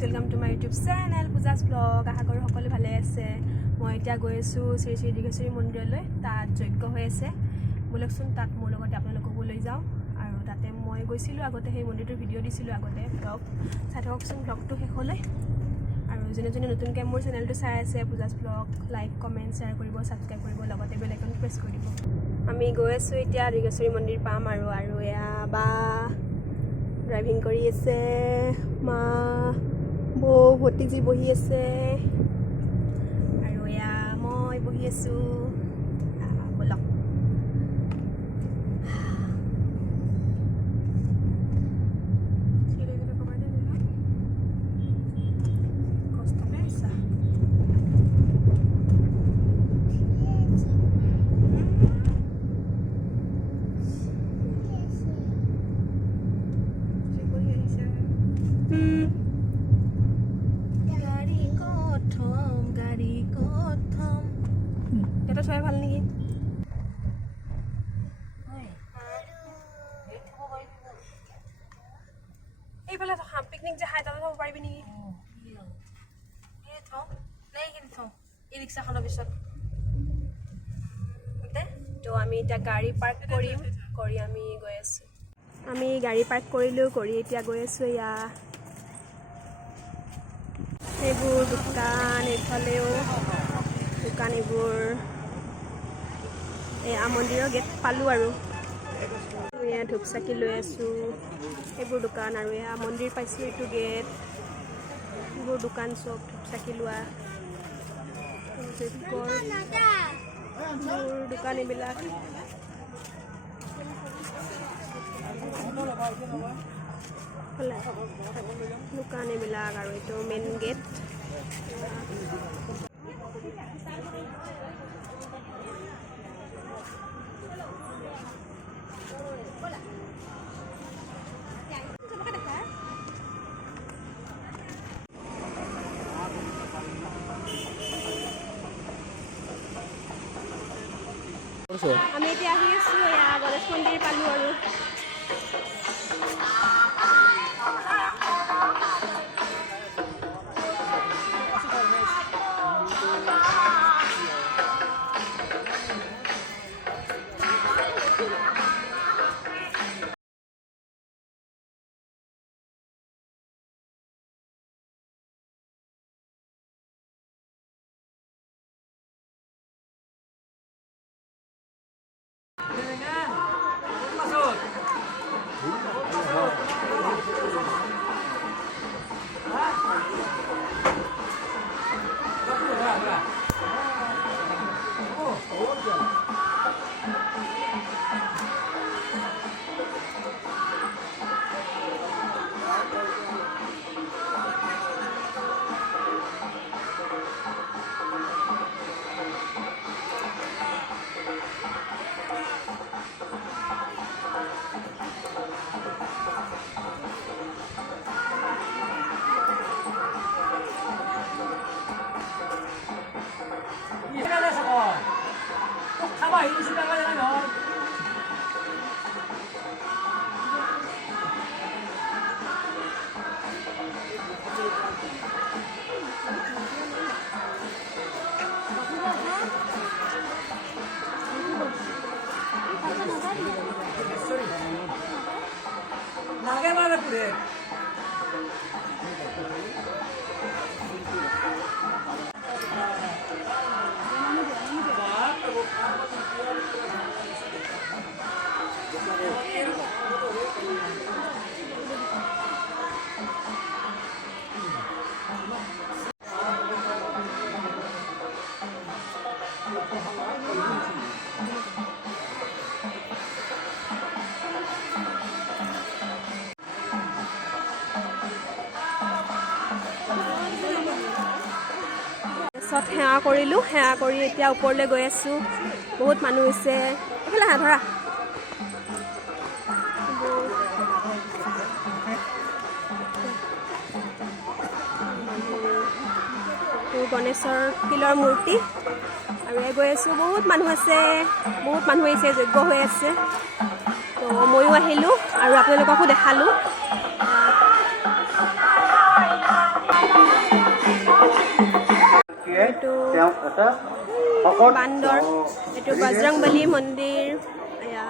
Welcome to my YouTube channel Pooja's blog. आशा करूँ सकले भाले आछे। मैं इतना गई आसो श्री श्री दीघेश्वरी मंदिर तक यज्ञ हो बोलकचोन तक मोर लगते आपलोगों लै जाऊँ और ताते मैं गई आगते मंदिर भिडिओ दिছিলোঁ आगते ब्लॉग चाई थकचोन ब्लॉगটো शेषले और जोने जोने नतुनक मोर चेनेलটো चाई आछे Pooja's blog like comment share करिब सबसक्राइब करिब लगते बेल आइकन प्रेस कर দিব। आमी गई आसो इतना दीघेश्वरी मंदिर पाम और या बा ड्राइविंग करी आछे मा बौ भतीजी बही आछे और या मैं बही आसो बोलक এটা সবাই ভাল নেকি এইফালে পিকনিক যে খাই তাতে থব পাৰিবি নেকি এই ৰিক্সাখনৰ পিছত তো আমি এতিয়া গাড়ী পাৰ্ক কৰিম কৰি আমি গৈ আছো। আমি গাড়ী পাৰ্ক কৰিলোঁ কৰি এতিয়া গৈ আছো ইয়া এইবোৰ দোকান এইফালেও দোকান এইবোৰ মন্দিৰৰ গেট পালোঁ আৰু এয়া ধূপ চাকি লৈ আছোঁ এইবোৰ দোকান আৰু এয়া মন্দিৰ পাইছোঁ এইটো গেট এইবোৰ দোকান চব ধূপ চাকি লোৱা দোকান এইবিলাক দোকান এইবিলাক আৰু এইটো মেইন গেট আমি এতিয়া আহি আছো গণেশ মন্দিৰ পালোঁ আৰু সেৱা কৰিলোঁ সেৱা কৰি এতিয়া ওপৰলৈ গৈ আছোঁ। বহুত মানুহ হৈছে এইফালে ধৰা গণেশৰ শিলৰ মূৰ্তি আৰু গৈ আছোঁ। বহুত মানুহ আছে বহুত মানুহ আহিছে যজ্ঞ হৈ আছে তো ময়ো আহিলোঁ আৰু আপোনালোককো দেখালোঁ। এইটো বান্দৰ, এইটো বজৰংবলী মন্দিৰ, এয়া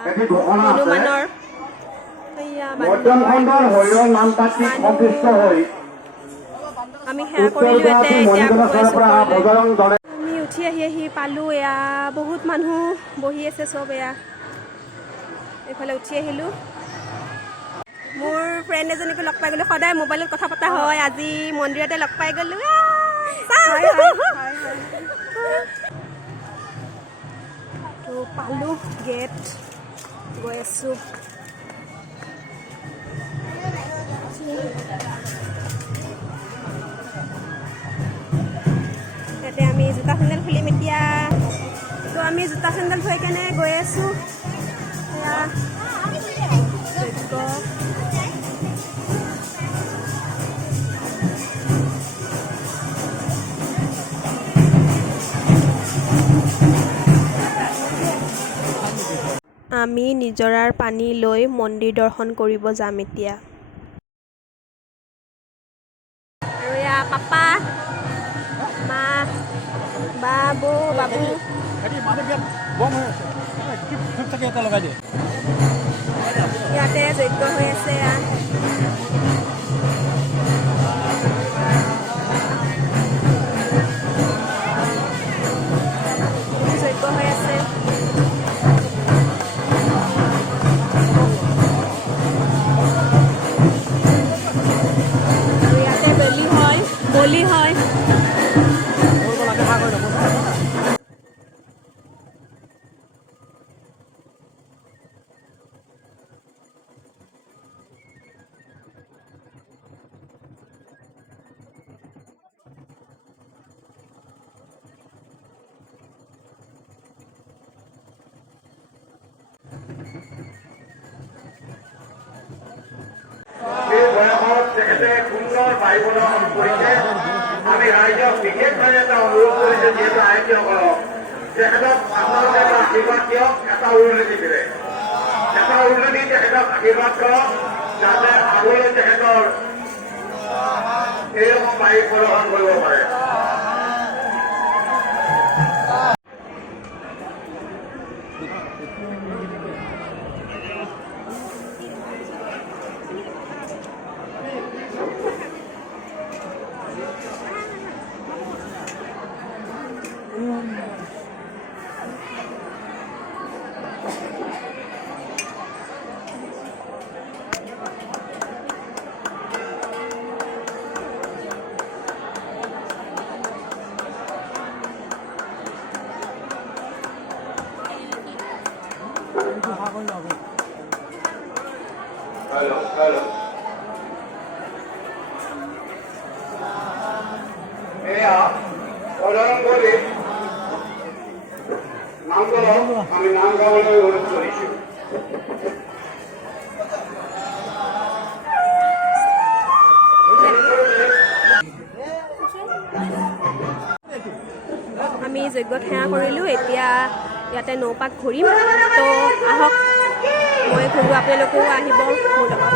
হনুমানৰ, এয়া আমি সেৱা কৰিলোঁ ইয়াতে। এতিয়া আমি উঠি আহি পালোঁ, এয়া বহুত মানুহ বহি আছে চব, এয়া এইফালে উঠি আহিলোঁ। মোৰ ফ্ৰেণ্ড এজনীকো লগ পাই গ'লোঁ, সদায় মোবাইলত কথা পতা হয়, আজি মন্দিৰতে লগ পাই গ'লোঁ। তো পালোঁ গেট, গৈ আছোঁ। ইয়াতে আমি জোতা চেণ্ডেল খুলিম এতিয়া, তো আমি জোতা চেণ্ডেল থৈ কেনে গৈ আছোঁ। এয়া আমি নিজৰাৰ পানী লৈ মন্দিৰ দৰ্শন কৰিব যাম এতিয়া। আৰু এয়া পাপা, মা, বাবু, ইয়াতে যজ্ঞ হৈ আছে। যজ্ঞ হৈ আছে। বলি হয়। আমি ৰাইজক বিশেষভাৱে এটা অনুৰোধ কৰিছোঁ, যিহেতু আইনসকলক তেখেতক আপোনালোকে এটা আশীৰ্বাদ দিয়ক, এটা উৰুলি দিছিলে, এটা উৰুলি তেখেতক আশীৰ্বাদ কৰক, যাতে আগলৈ তেখেতৰ এইৰকম বাইক প্ৰদৰ্শন কৰব পাৰে। Hello, hello. এয়া অধৰণ কৰি নাম আমি নাম গাবলৈ অনুৰোধ কৰিছোঁ। আমি যজ্ঞ সেৱা কৰিলোঁ, এতিয়া ইয়াতে নৌপাক ঘূৰিম, তো আহক মই ঘূৰোঁ, আপোনালোকেও আহিব মোৰ লগত।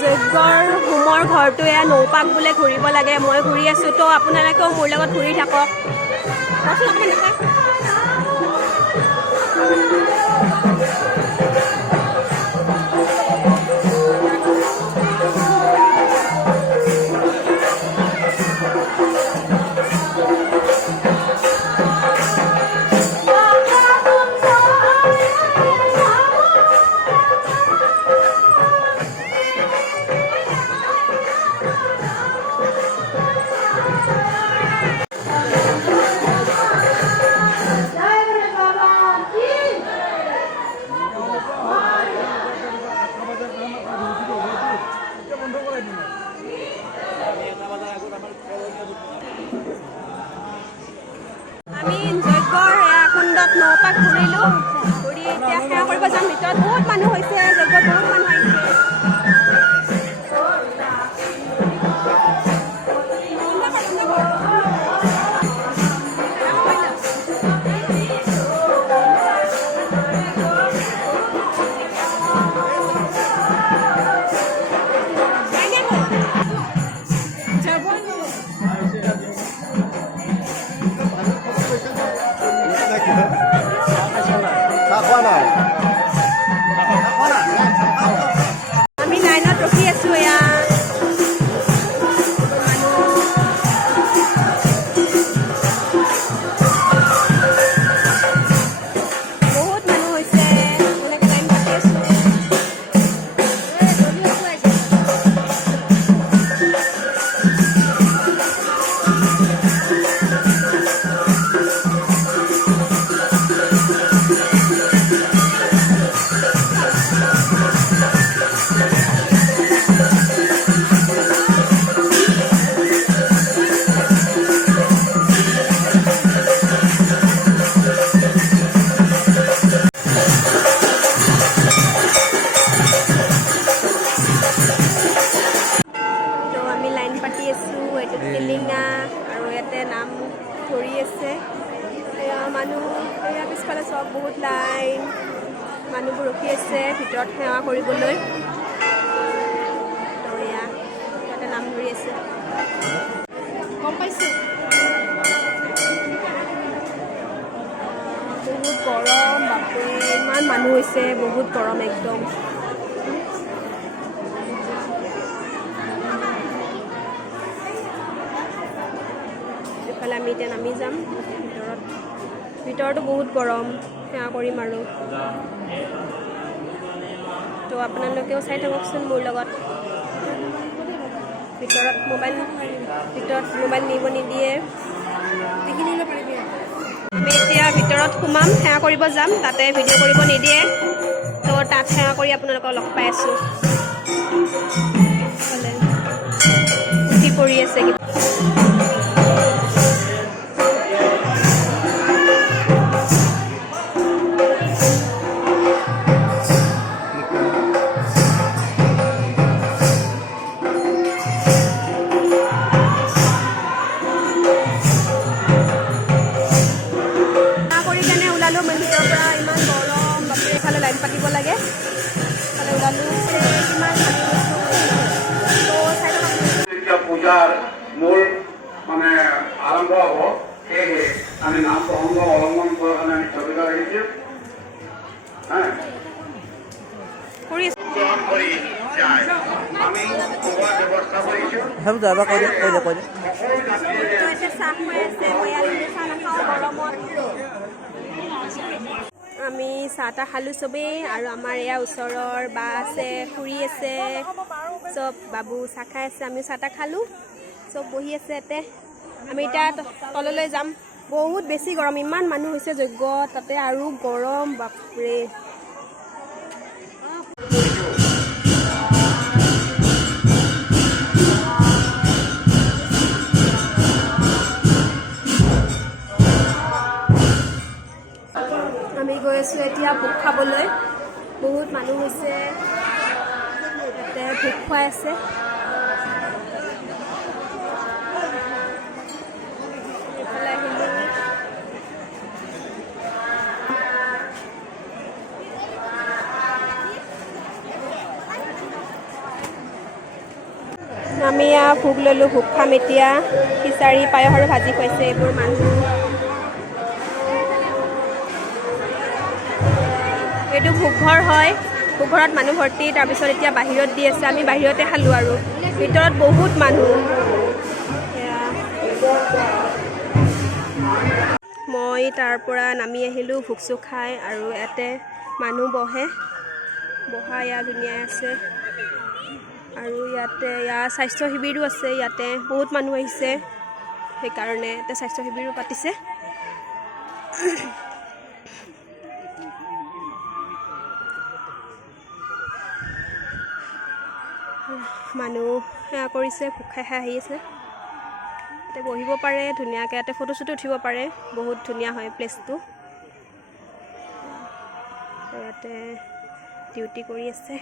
যজ্ঞৰ হোমৰ ঘৰটো এয়া নৌপাক বোলে ঘূৰিব লাগে, মই ঘূৰি আছোঁ, তো আপোনালোকেও মোৰ লগত ঘূৰি থাকক। ঘূৰিলোঁ ঘূৰি এতিয়া সেৱা কৰিব যাম ভিতৰত বহুত মানুহ হৈছে যজ্ঞত বহুত মানুহ আহিছে আমি লাইনত ৰখি আছোঁ এয়া বহুত মানুহ হৈছে এনেকৈ লাইন পাতি আছোঁ টিলিঙা আৰু ইয়াতে নাম ধৰি আছে মানুহ ইয়াৰ পিছফালে চব বহুত লাইন মানুহবোৰ ৰখি আছে ভিতৰত সেৱা কৰিবলৈ তো ইয়াতে নাম ধৰি আছে গম পাইছোঁ বহুত গৰম বাপৰে ইমান মানুহ হৈছে বহুত গৰম একদম আমি এতিয়া নামি যাম ভিতৰতো বহুত গৰম সেৱা কৰিম আৰু তো আপোনালোকেও চাই থাককচোন মোৰ লগত ভিতৰত মোবাইল নিব নিদিয়ে আমি এতিয়া ভিতৰত সোমাম সেৱা কৰিব যাম তাতে ভিডিঅ' কৰিব নিদিয়ে তো তাত সেৱা কৰি আপোনালোকক লগ পাই আছোঁ উঠি পৰি আছে পাতিব লাগে তাহলে ওলালো কিমান পূজাৰ মূল মানে আৰম্ভ হ'ব সেয়েহে আমি নাম প্ৰসংগ অৱলম্বন কৰাৰ কাৰণে আমি চলিত আহিছোঁ আমি খোৱাৰ ব্যৱস্থা কৰিছোঁ আমি চাহ তাহ খালোঁ চবেই আৰু আমাৰ এয়া ওচৰৰ বা আছে খুৰী আছে চব বাবু চাহ খাই আছে আমিও চাহ তাহ খালোঁ চব বহি আছে ইয়াতে আমি এতিয়া তললৈ যাম বহুত বেছি গৰম ইমান মানুহ হৈছে যজ্ঞ তাতে আৰু গৰম বাপৰে আমি গৈ আছোঁ এতিয়া ভোগ খাবলৈ বহুত মানুহ হৈছে ইয়াতে ভোগ খুৱাই আছে এইফালে আহিলোঁ আমি ভোগ ল'লোঁ ভোগ খাম এতিয়া খিচাৰি পায়স আৰু ভাজি খুৱাইছে এইবোৰ মানুহ এইটো ভোগঘৰ হয় ভোগঘৰত মানুহ ভৰ্তি তাৰপিছত এতিয়া বাহিৰত দি আছে আমি বাহিৰতে খালোঁ আৰু ভিতৰত বহুত মানুহ মই তাৰ পৰা নামি আহিলোঁ ভোগ চোগ খাই আৰু ইয়াতে মানুহ বহা ইয়াত ধুনীয়া আছে আৰু ইয়াতে স্বাস্থ্য শিবিৰো আছে ইয়াতে বহুত মানুহ আহিছে সেইকাৰণে ইয়াতে স্বাস্থ্য শিবিৰো পাতিছে মানুহ সেৱা কৰিছে ভোগ খাই আহি আছে ইয়াতে বহিব পাৰে ধুনীয়াকৈ ইয়াতে ফটো চটো উঠিব পাৰে বহুত ধুনীয়া হয় প্লেচটো ইয়াতে ডিউটি কৰি আছে।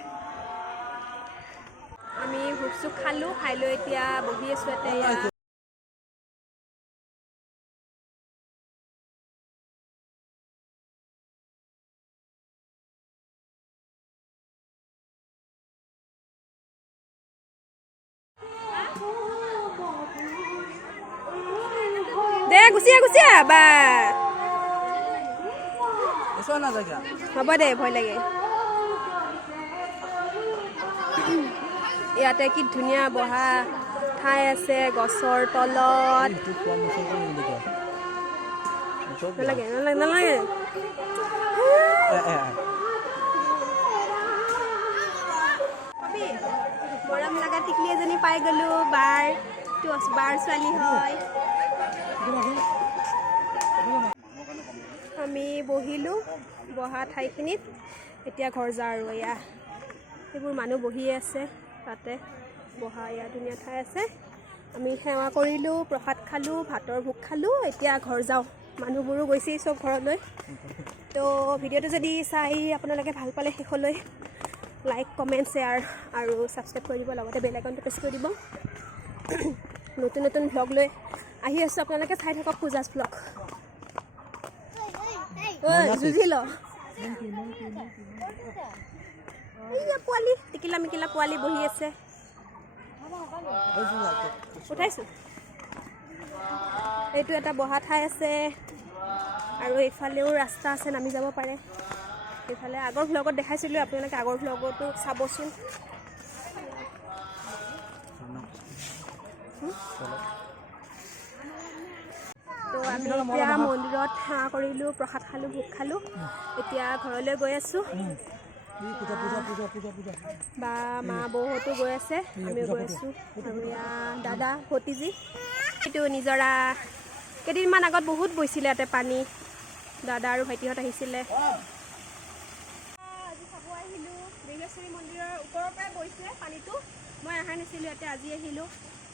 আমি ভোগ চোগ খালোঁ, খাই লৈ এতিয়া বহি আছোঁ ইয়াতে। দে গুচিয়া বা হ'ব দে, ভয় লাগে। ইয়াতে কি ধুনীয়া বহা ঠাই আছে গছৰ তলত। নালাগে নালাগে নালাগে মৰম লগা টিকলি এজনী পাই গ'লো। বাৰ ছোৱালী হয়। আমি বহিলোঁ বহা ঠাইখিনিত। এতিয়া ঘৰ যাওঁ আৰু এয়া সেইবোৰ মানুহ বহিয়ে আছে তাতে বহা। এয়া ধুনীয়া ঠাই আছে। আমি সেৱা কৰিলোঁ, প্ৰসাদ খালোঁ, ভাতৰ ভোগ খালোঁ। এতিয়া ঘৰ যাওঁ। মানুহবোৰো গৈছেই চব ঘৰলৈ। তো ভিডিঅ'টো যদি চাই আপোনালোকে ভাল পালে শেষলৈ লাইক, কমেণ্ট, শ্বেয়াৰ আৰু ছাবস্ক্ৰাইব কৰি দিব। লগতে বেল আইকনটো প্ৰেছ কৰি দিব। নতুন নতুন ভ্লগ লৈ আহি আছোঁ, আপোনালোকে চাই থাকক পূজাজ ভ্লগ। যুঁজি ল পোৱালি টিকিলা মিকিলা পোৱালি বহি আছে। উঠাইছোঁ। এইটো এটা বহা ঠাই আছে আৰু এইফালেও ৰাস্তা আছে, নামি যাব পাৰে। এইফালে আগৰ ভ্লগত দেখাইছিলোঁ, আপোনালোকে আগৰ ভ্লগতো চাবচোন। তো আমি এতিয়া মন্দিৰত সেৱা কৰিলোঁ, প্ৰসাদ খালোঁ, ভোগ খালোঁ। এতিয়া ঘৰলৈ গৈ আছোঁ। বা মা বৌহঁতো গৈ আছে, আমিও গৈ আছোঁ। আৰু এয়া দাদা ভতিজী। এইটো নিজৰা কেইদিনমান আগত বহুত বৈছিলে ইয়াতে পানী। দাদা আৰু ভাইটিহঁত আহিছিলে। আজি চাব আহিলোঁ। বিঘ্নেশ্বৰী মন্দিৰৰ ওপৰৰ পৰাই বৈছে পানীটো। মই অহা নাছিলোঁ ইয়াতে, আজি আহিলোঁ।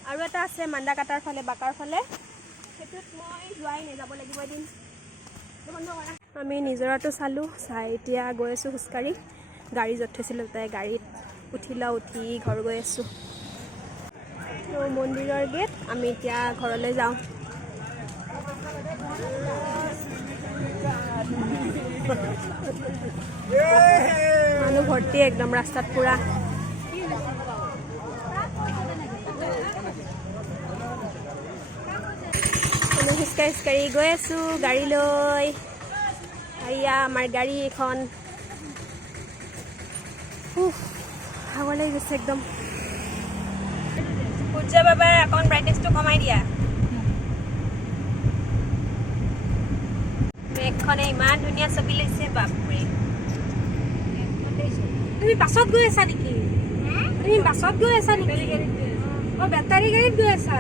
আৰু এটা আছে মাণ্ডাকাটাৰ ফালে, বাকাৰ ফালে। সেইটোত মই যোৱাই নাই, যাব লাগিব এদিন। আমি নিজৰাটো চালোঁ, চাই এতিয়া গৈ আছোঁ খোজকাঢ়ি। গাড়ী য'ত থৈছিলোঁ তাতে গাড়ীত উঠি ঘৰ গৈ আছোঁ। তো মন্দিৰৰ গেট। আমি এতিয়া ঘৰলৈ যাওঁ। মানুহ ভৰ্তি একদম ৰাস্তাত পুৰা। আমি খোজকাঢ়ি গৈ আছোঁ গাড়ী লৈ। এয়া আমাৰ গাড়ী এখন। ভাগৰ লাগি গৈছে একদম। পূজা বাবাৰ অকণ ব্ৰাইটনেছটো কমাই দিয়া। মেঘখনে ইমান ধুনীয়া ছবি লৈছে, বাপৰে। তুমি বাছত গৈ আছা নেকি? তুমি বাছত গৈ আছা নেকি? বেটাৰী গাড়ীত গৈ আছা?